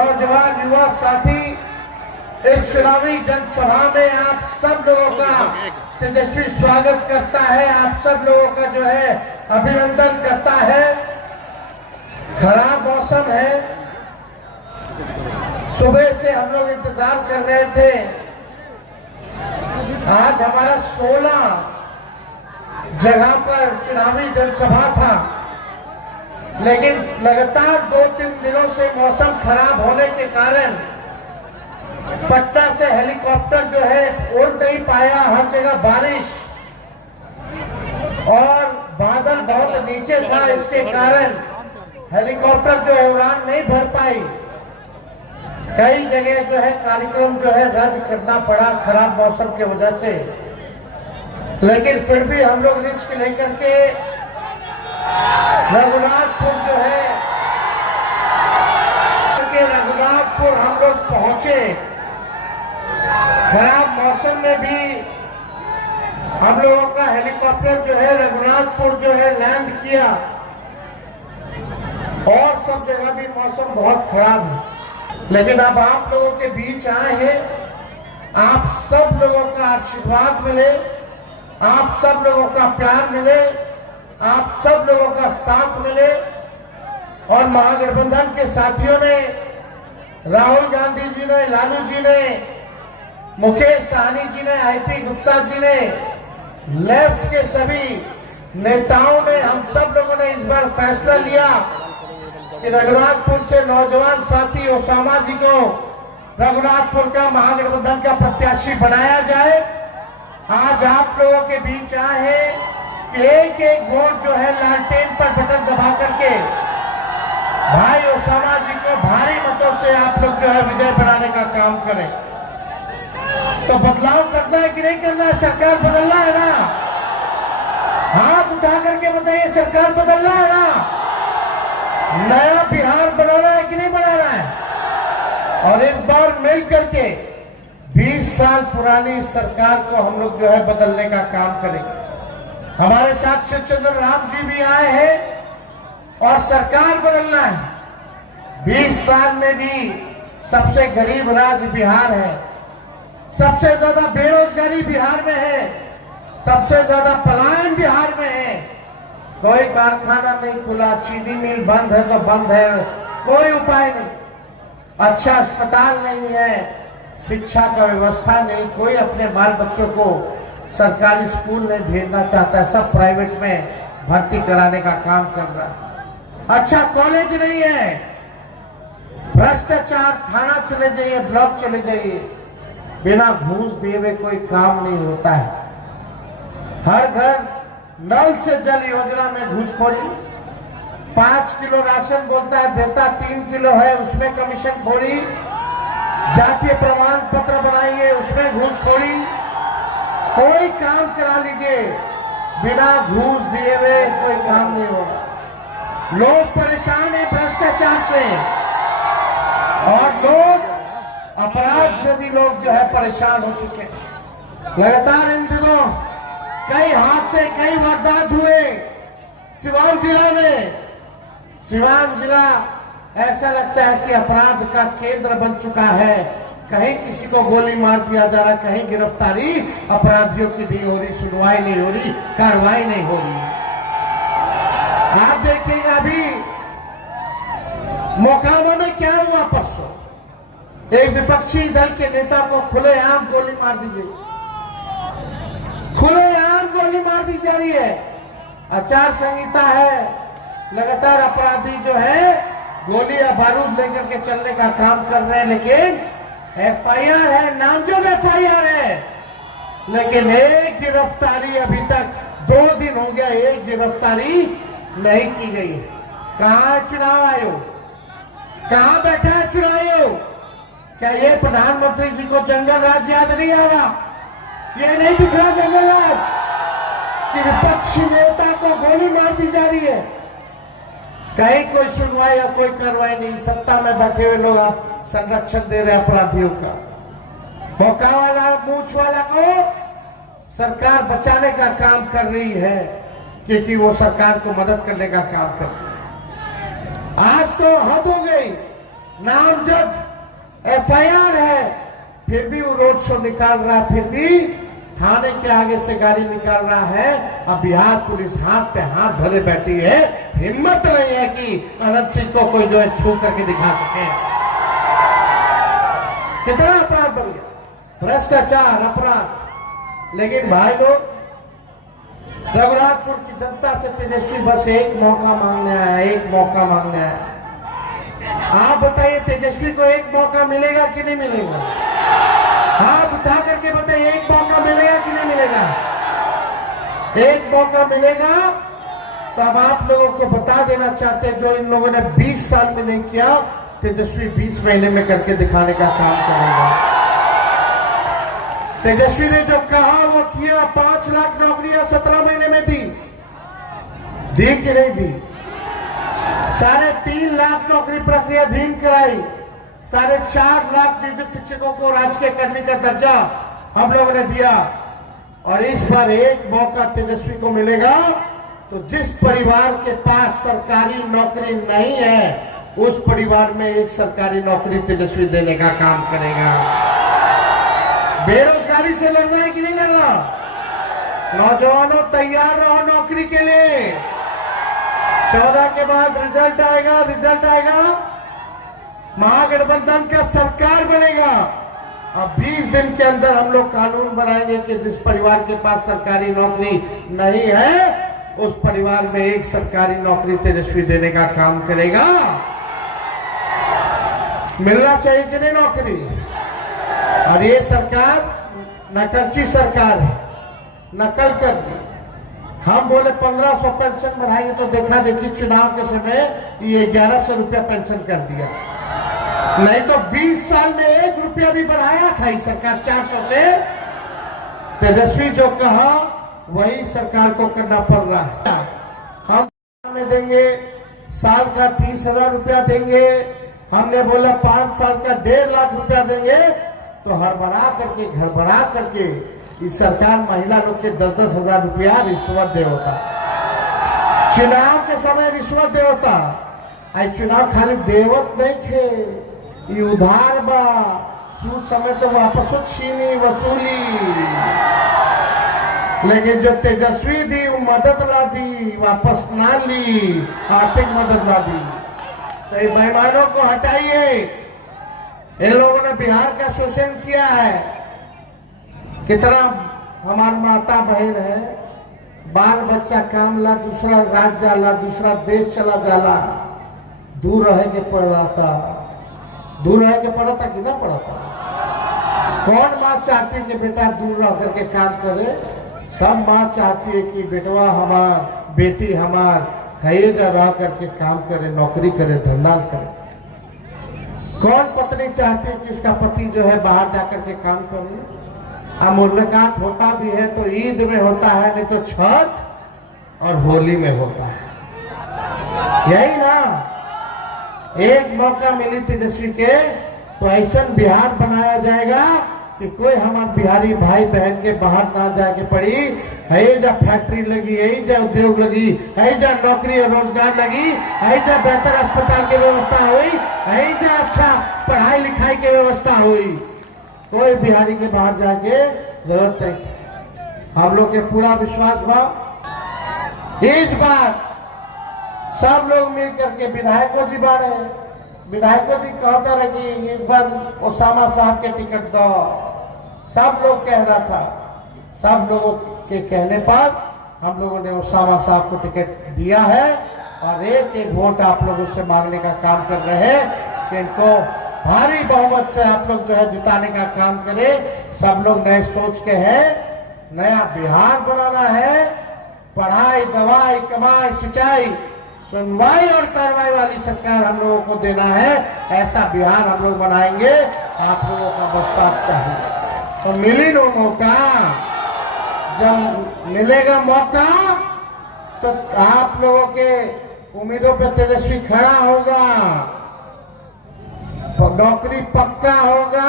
नौजवान युवा साथी, इस चुनावी जनसभा में आप सब लोगों का तेजस्वी स्वागत करता है, आप सब लोगों का जो है अभिनंदन करता है। खराब मौसम है, सुबह से हम लोग इंतजार कर रहे थे। आज हमारा 16 जगह पर चुनावी जनसभा था, लेकिन लगातार 2-3 दिनों से मौसम खराब होने के कारण पटना से हेलीकॉप्टर जो है उड़ नहीं पाया। हर जगह बारिश और बादल बहुत नीचे था, इसके कारण हेलीकॉप्टर जो है उड़ान नहीं भर पाई। कई जगह जो है कार्यक्रम जो है रद्द करना पड़ा खराब मौसम की वजह से, लेकिन फिर भी हम लोग रिस्क लेकर के रघुनाथपुर जो है रघुनाथपुर हम लोग पहुंचे। खराब मौसम में भी हम लोगों का हेलीकॉप्टर जो है रघुनाथपुर जो है लैंड किया, और सब जगह भी मौसम बहुत खराब है। लेकिन अब आप लोगों के बीच आए हैं, आप सब लोगों का आशीर्वाद मिले, आप सब लोगों का प्यार मिले, आप सब लोगों का साथ मिले। और महागठबंधन के साथियों ने, राहुल गांधी जी ने, लालू जी ने, मुकेश सहनी जी ने, आईपी गुप्ता जी ने, लेफ्ट के सभी नेताओं ने, हम सब लोगों ने इस बार फैसला लिया कि रघुनाथपुर से नौजवान साथी ओसामा जी को रघुनाथपुर का महागठबंधन का प्रत्याशी बनाया जाए। आज आप लोगों के बीच आए हैं कि एक एक वोट जो है लालटेन पर बटन दबा करके भाई ओसामा जी को भारी मतों से आप लोग जो है विजय बनाने का काम करें। तो बदलाव करना है कि नहीं करना है? सरकार बदलना है ना? हाथ उठा करके बताइए, सरकार बदलना है ना? नया बिहार बनाना है कि नहीं बनाना है? और इस बार मिल करके 20 साल पुरानी सरकार को हम लोग जो है बदलने का काम करेंगे। हमारे साथ शिवचंद्र राम जी भी आए हैं और सरकार बदलना है। 20 साल में भी सबसे गरीब राज्य बिहार है, सबसे ज्यादा बेरोजगारी बिहार में है, सबसे ज्यादा पलायन बिहार में है। कोई कारखाना नहीं खुला, चीनी मिल बंद है तो बंद है, कोई उपाय नहीं। अच्छा अस्पताल नहीं है, शिक्षा का व्यवस्था नहीं, कोई अपने बाल बच्चों को सरकारी स्कूल नहीं भेजना चाहता है, सब प्राइवेट में भर्ती कराने का काम कर रहा है। अच्छा कॉलेज नहीं है, भ्रष्टाचार, थाना चले जाइए, ब्लॉक चले जाइए, बिना घूस दिए हुए कोई काम नहीं होता है। हर घर नल से जल योजना में घूसखोरी, 5 किलो राशन बोलता है देता 3 किलो है, उसमें कमीशन खोरी, जातीय प्रमाण पत्र बनाइए, उसमें घूसखोरी। कोई काम करा लीजिए, बिना घूस दिए हुए कोई काम नहीं होगा। लोग परेशान है भ्रष्टाचार से, और लोग अपराध से भी लोग जो है परेशान हो चुके हैं। लगातार इन दिनों कई हादसे, कई वारदात हुए सिवान जिला में। सिवान जिला ऐसा लगता है कि अपराध का केंद्र बन चुका है। कहीं किसी को गोली मार दिया जा रहा, कहीं गिरफ्तारी अपराधियों की नहीं हो रही, सुनवाई नहीं हो रही, कार्रवाई नहीं हो रही। आप देखिएगा अभी मोकामा में क्या हुआ परसों, एक विपक्षी दल के नेता को खुलेआम गोली मार दी गई, खुलेआम गोली मार दी जा रही है। आचार संहिता है, लगातार अपराधी जो है गोली या बारूद लेकर के चलने का काम कर रहे हैं, लेकिन एफआईआर है, नामजद एफआईआर है, लेकिन एक गिरफ्तारी अभी तक 2 दिन हो गया, एक गिरफ्तारी नहीं की गई है। कहां है चुनाव आयोग? कहां बैठा है चुनाव आयोग? क्या ये प्रधानमंत्री जी को जंगल राज याद नहीं आ रहा? ये नहीं दिख रहा जंगल राज कि विपक्षी नेता को गोली मार दी जा रही है? कहीं कोई सुनवाई या कोई कार्रवाई नहीं। सत्ता में बैठे हुए लोग आप संरक्षण दे रहे अपराधियों का। मौका वाला, मूछ वाला को सरकार बचाने का काम कर रही है, क्योंकि वो सरकार को मदद करने का काम कर रही है। आज तो हद हो गई, नामजद FIR है, फिर भी वो रोड शो निकाल रहा है, फिर भी थाने के आगे से गाड़ी निकाल रहा है। अब बिहार पुलिस हाथ पे हाथ धरे बैठी है, हिम्मत नहीं है कि अनंत सिंह को कोई जो है छू करके दिखा सके। कितना अपराध बन गया, भ्रष्टाचार, अपराध। लेकिन भाई लोग, रघुनाथपुर की जनता से तेजस्वी बस एक मौका मांगने आया, एक मौका मांगने आया। आप बताइए, तेजस्वी को एक मौका मिलेगा कि नहीं मिलेगा? हाथ उठा करके बताइए, एक मौका मिलेगा कि नहीं मिलेगा? एक मौका मिलेगा। तो अब आप लोगों को बता देना चाहते हैं, जो इन लोगों ने 20 साल में नहीं किया, तेजस्वी 20 महीने में करके दिखाने का काम करेगा। तेजस्वी ने जो कहा वो किया। 5 लाख नौकरियां 17 महीने में दी कि नहीं दी? 3.5 लाख नौकरी प्रक्रियाधीन कराई। 4.5 लाख नियोजित शिक्षकों को राजकीय कर्मी का दर्जा हम लोगों ने दिया। और इस बार एक मौका तेजस्वी को मिलेगा, तो जिस परिवार के पास सरकारी नौकरी नहीं है, उस परिवार में एक सरकारी नौकरी तेजस्वी देने का काम करेगा। बेरोजगारी से लड़ना है कि नहीं लड़ना? नौजवानों, तैयार रहो नौकरी के लिए। 14 के बाद रिजल्ट आएगा, महागठबंधन का सरकार बनेगा। अब 20 दिन के अंदर हम लोग कानून बनाएंगे कि जिस परिवार के पास सरकारी नौकरी नहीं है, उस परिवार में एक सरकारी नौकरी तेजस्वी देने का काम करेगा। मिलना चाहिए कि नहीं नौकरी? और ये सरकार नकलची सरकार है, नकल कर दी। हम बोले 1500 पेंशन बढ़ाएंगे, तो देखा देखी चुनाव के समय ये 1100 रुपया पेंशन कर दिया। नहीं तो 20 साल में 1 रुपया भी बढ़ाया था इस सरकार 400 से। तेजस्वी जो कहा वही सरकार को करना पड़ रहा है। हम में देंगे, साल का 30,000 रुपया देंगे। हमने बोला 5 साल का 1.5 लाख रुपया देंगे। तो घरबरा करके इस सरकार महिला लोग के 10-10 हजार रुपया रिश्वत दे होता। चुनाव के समय रिश्वत दे होता। आई चुनाव खाली देवत नहीं थे, ये उधार बा, सूद समय तो वापस छीनी वसूली। लेकिन जो तेजस्वी दी वो मदद ला दी, वापस ना ली, आर्थिक मदद ला दी। तो ये बेईमानों को हटाइए। इन लोगों ने बिहार का शोषण किया है। कितना हमार माता बहन है, बाल बच्चा काम ला दूसरा राज्य जाला, दूसरा देश चला जाला, दूर रह के पढ़ाता कि ना पढ़ाता? कौन माँ चाहती है कि बेटा दूर रह करके काम करे? सब माँ चाहती है कि बेटवा हमार, बेटी हमार है जा रह करके काम करे, नौकरी करे, धंधा करे। कौन पत्नी चाहती है कि उसका पति जो है बाहर जाकर के काम करे? मुलाकात होता भी है तो ईद में होता है, नहीं तो छठ और होली में होता है। यही ना, एक मौका मिली तेजस्वी के, तो ऐसा बिहार बनाया जाएगा कि कोई हमारे बिहारी भाई बहन के बाहर ना जाके पड़ी। है जा फैक्ट्री लगी, है जा उद्योग लगी, है जा नौकरी और रोजगार लगी, है जा बेहतर अस्पताल की व्यवस्था हुई, है जा अच्छा पढ़ाई लिखाई की व्यवस्था हुई। कोई बिहारी के बाहर जाके जरूरत नहीं। हम लोग के पूरा विश्वास बा, इस बार सब लोग मिल करके विधायकों जी बाड़े, विधायकों जी कहता रहे कि इस बार ओसामा साहब के टिकट दो। सब लोग कह रहा था, सब लोगों के कहने पर हम लोगों ने ओसामा साहब को टिकट दिया है। और एक एक वोट आप लोगों से मांगने का काम कर रहे हैं कि इनको भारी बहुमत से आप लोग जो है जिताने का काम करें। सब लोग नए सोच के हैं, नया बिहार बनाना है। पढ़ाई, दवाई, कमाई, सिंचाई, सुनवाई और कार्रवाई वाली सरकार हम लोगों को देना है। ऐसा बिहार हम लोग बनाएंगे। आप लोगों का बस साथ चाहिए। तो मिली नो मौका, जब मिलेगा मौका तो आप लोगों के उम्मीदों पे तेजस्वी खड़ा होगा, नौकरी पक्का होगा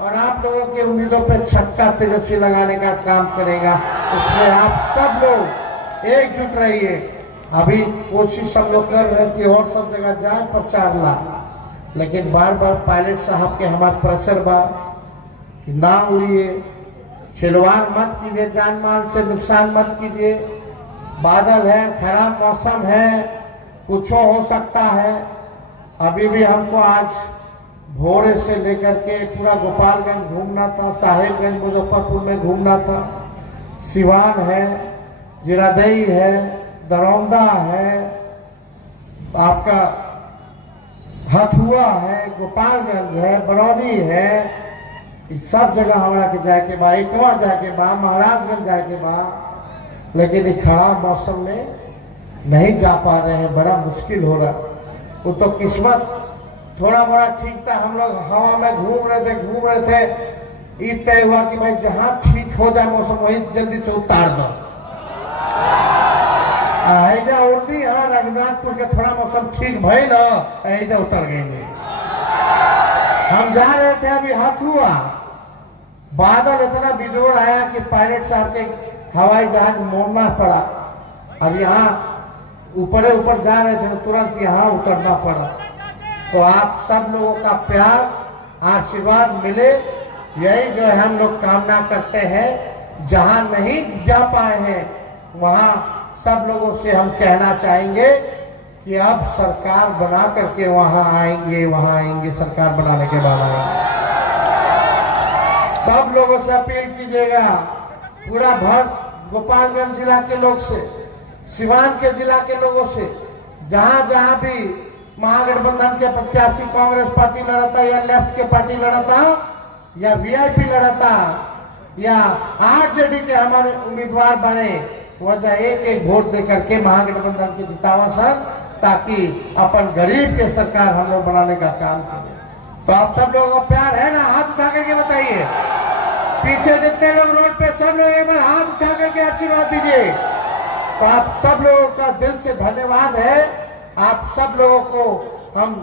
और आप लोगों के उम्मीदों पे छक्का तेजस्वी लगाने का काम करेगा। इसलिए आप सब लोग एकजुट रहिए। अभी कोशिश हम लोग कर रहे हैं कि और सब जगह जाए, प्रचार ला, लेकिन बार बार पायलट साहब के हमार प्रेशर बा कि ना उड़िए, खिलवाड़ मत कीजिए, जान माल से नुकसान मत कीजिए। बादल है, खराब मौसम है, कुछ हो सकता है। अभी भी हमको आज भोरे से लेकर के पूरा गोपालगंज घूमना था, साहेबगंज मुजफ्फरपुर में घूमना था, सिवान है, जीरादेई है, दरौंदा है, आपका हथुआ है, गोपालगंज है, बरौनी है, इस सब जगह हमारा के जाए के बा, एकवा जाए के बा, महाराजगंज जाए के बा। लेकिन इस खराब मौसम में नहीं जा पा रहे हैं, बड़ा मुश्किल हो रहा। वो तो किस्मत थोड़ा मोड़ा ठीक था, हम लोग हवा में घूम रहे थे, ये तय हुआ कि भाई जहां ठीक हो जाए मौसम वहीं जल्दी से उतार दो। ऐजा उड़ती है रघुनाथपुर के थोड़ा मौसम ठीक भइल, ऐजा उतर गए। हम जा रहे थे अभी हथुआ, बादल इतना बिजोड़ आया कि पायलट साहब के हवाई जहाज मोड़ना पड़ा। अब यहाँ ऊपर जा रहे थे, तुरंत यहाँ उतरना पड़ा। तो आप सब लोगों का प्यार आशीर्वाद मिले, यही जो है हम लोग कामना करते हैं। जहां नहीं जा पाए हैं वहां सब लोगों से हम कहना चाहेंगे कि अब सरकार बना करके वहां आएंगे, सरकार बनाने के बाद आएंगे। सब लोगों से अपील कीजिएगा, पूरा भर गोपालगंज जिला के लोग से, सिवान के जिला के लोगों से, जहां जहां भी महागठबंधन के प्रत्याशी कांग्रेस पार्टी लड़ता या लेफ्ट के पार्टी लड़ता या वीआईपी लड़ता या आरजेडी के हमारे उम्मीदवार बने, वजह एक वोट दे करके महागठबंधन के जितावा सन, ताकि अपन गरीब के सरकार हम लोग बनाने का काम करें। तो आप सब लोगों का प्यार है ना? हाथ उठा करके बताइए। पीछे जितने लोग रोड पे, सब लोग एक बार हाथ उठा करके आशीर्वाद दीजिए। तो आप सब लोगों का दिल से धन्यवाद है। आप सब लोगों को हम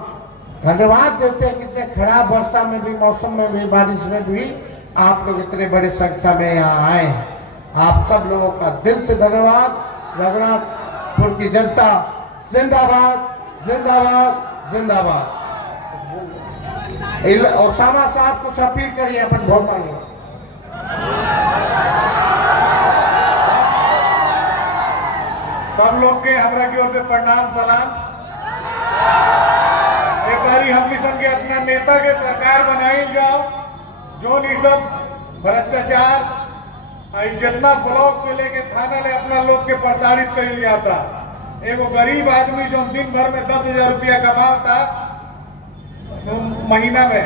धन्यवाद देते हैं, कितने खराब वर्षा में भी, मौसम में भी, बारिश में भी आप लोग इतने बड़ी संख्या में यहाँ आए हैं। आप सब लोगों का दिल से धन्यवाद। रघुनाथपुर की जनता जिंदाबाद, जिंदाबाद, जिंदाबाद। ओसामा साहब कुछ अपील करिए, अपन वोट मांगे। सब लोग के हमरा की ओर से प्रणाम सलाम। एक बारी हम मिशन के अपना नेता के सरकार बनाई जाओ, जो नहीं सब भ्रष्टाचार जितना ब्लॉक से लेके थाना ले अपना लोग के प्रताड़ित कर जाता। एगो गरीब आदमी जो दिन भर में 10,000 रुपया कमाता महीना में,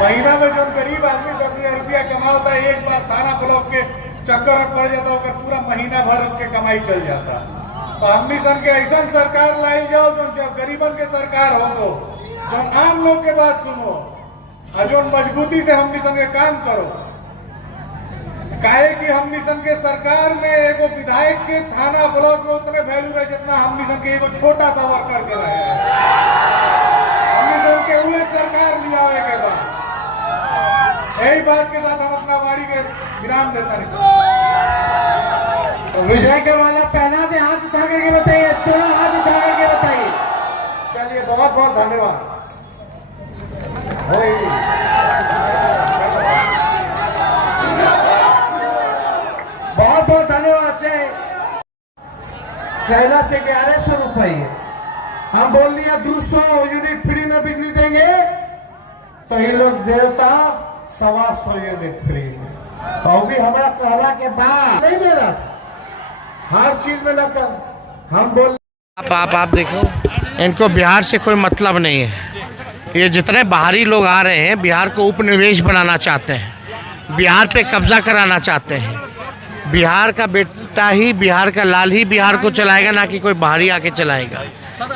महीना में जो गरीब आदमी 10,000 रुपया कमाता, एक बार थाना ब्लॉक के चक्कर में पड़ जाता, होकर पूरा महीना भर के कमाई चल जाता। तो हमनी सन के ऐसा सरकार लाई जाओ जो गरीबन के सरकार हो, जो आम लोग के बात सुनो और जो मजबूती से हमनी सन के काम करो। काहे कि हमनी सन के सरकार में एगो विधायक के थाना ब्लॉक में उतने वैल्यू है जितना हमनी सन के एगो छोटा सा वर्कर के रहे। हमनी सन के हुए सरकार लिया के बाद यही बात के साथ हम अपना वाड़ी के विराम देता नहीं। विजय के वाला पहना दे, हाथ उठा करके बताइए, थोड़ा हाथ उठा करके बताइए। चलिए, बहुत बहुत धन्यवाद। बहुत बहुत धन्यवाद। कैला से 1100 रुपये हम बोल दिया, 200 यूनिट फ्री में बिजली देंगे, तो ये लोग देता 125 यूनिट फ्री में। और भी हमारा कहला के बाद नहीं दे रहा था, हर चीज में नकल। हम बोल आप देखो, इनको बिहार से कोई मतलब नहीं है। ये जितने बाहरी लोग आ रहे हैं, बिहार को उपनिवेश बनाना चाहते हैं, बिहार पे कब्जा कराना चाहते हैं। बिहार का बेटा ही, बिहार का लाल ही बिहार को चलाएगा, ना कि कोई बाहरी आके चलाएगा।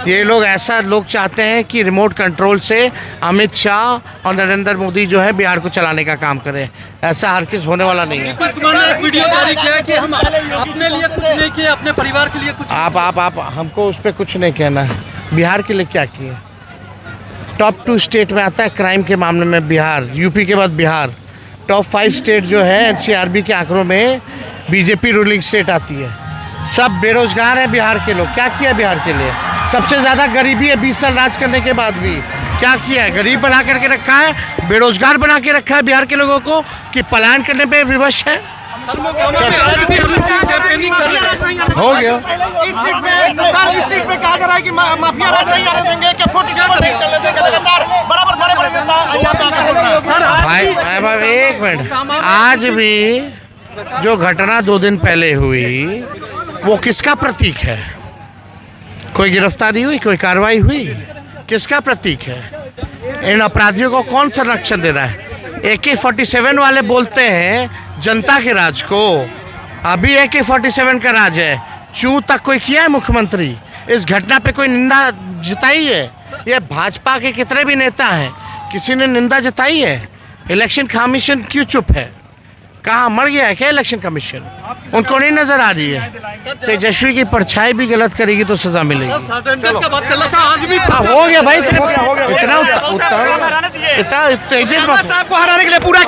ये लोग ऐसा लोग चाहते हैं कि रिमोट कंट्रोल से अमित शाह और नरेंद्र मोदी जो है बिहार को चलाने का काम करें। ऐसा हर किस होने वाला नहीं है। एक वीडियो जारी किया है कि हम अपने लिए कुछ नहीं किए, अपने परिवार के लिए कुछ। आप हमको उस पर कुछ नहीं कहना है। बिहार के लिए क्या किए? टॉप 2 स्टेट में आता है क्राइम के मामले में बिहार, यूपी के बाद बिहार। टॉप 5 स्टेट जो है एनसीआरबी के आंकड़ों में बीजेपी रूलिंग स्टेट आती है। सब बेरोजगार हैं बिहार के लोग। क्या किया बिहार के लिए? सबसे ज़्यादा गरीबी है 20 साल राज करने के बाद भी। क्या किया है? गरीब बना करके रखा है, बेरोजगार बना के रखा है बिहार के लोगों को, कि पलायन करने पे विवश है। हो गया। इस सीट पे कहा जा रहा है कि माफिया राज नहीं आने देंगे, कि 47 नहीं चलने देंगे, लगातार बराबर बड़े नेता यहाँ पे आकर बोल रहे हैं। भाई एक मिनट, आज भी जो घटना 2 दिन पहले हुई वो किसका प्रतीक है? कोई गिरफ्तारी हुई, कोई कार्रवाई हुई? किसका प्रतीक है? इन अपराधियों को कौन संरक्षण दे रहा है? AK-47 वाले बोलते हैं जनता के राज को, अभी AK-47 का राज है। चू तक कोई किया है मुख्यमंत्री? इस घटना पे कोई निंदा जताई है? ये भाजपा के कितने भी नेता हैं, किसी ने निंदा जताई है? इलेक्शन कमीशन क्यों चुप है? कहाँ मर गया है क्या इलेक्शन कमीशन? उनको नहीं नजर आ रही है? तेजस्वी की परछाई भी गलत करेगी तो सजा मिलेगी। सरेंडर का बात चल रहा था, आज भी हो गया भाई, इतना तेज मत। साहब को हराने के लिए पूरा